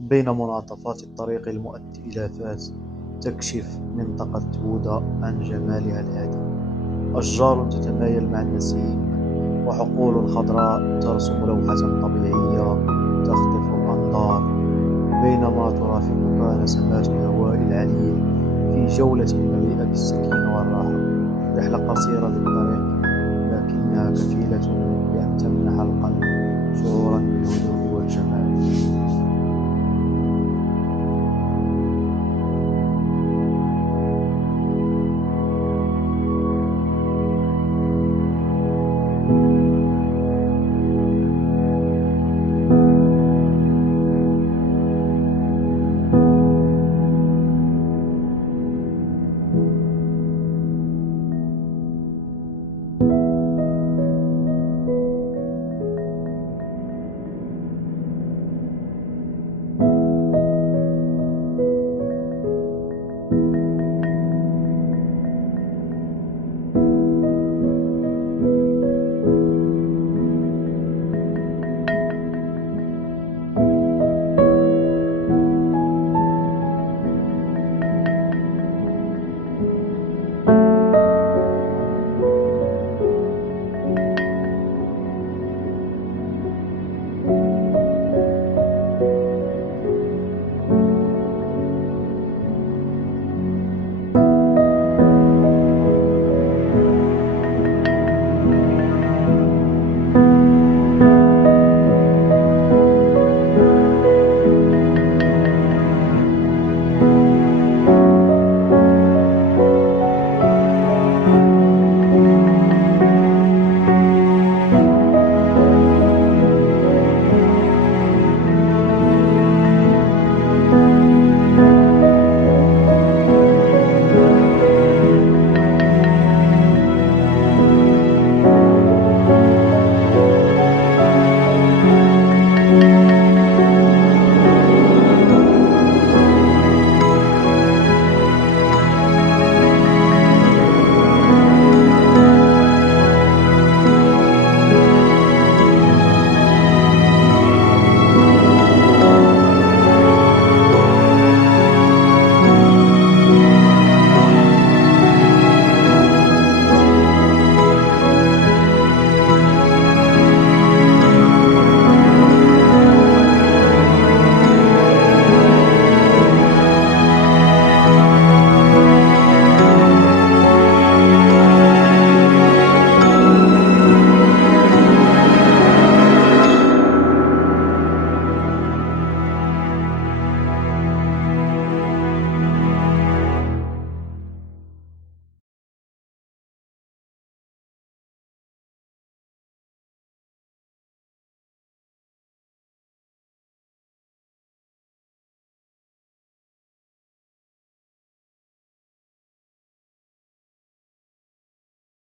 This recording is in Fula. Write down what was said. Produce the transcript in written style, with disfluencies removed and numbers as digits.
بين منعطفات الطريق المؤدي إلى فاس، تكشف منطقة تبودا عن جمالها الهادئ. أشجار تتمايل مع النسيم، وحقول خضراء ترسم لوحة طبيعية تخطف الأنظار. بينما ترافقك نسمات الهواء العليل في جولة مليئة بالسكينة والراحة. رحلة قصيرة بالطريق، لكنها كفيلة بأن تمنح القلب شعورا بالهدوء والجمال.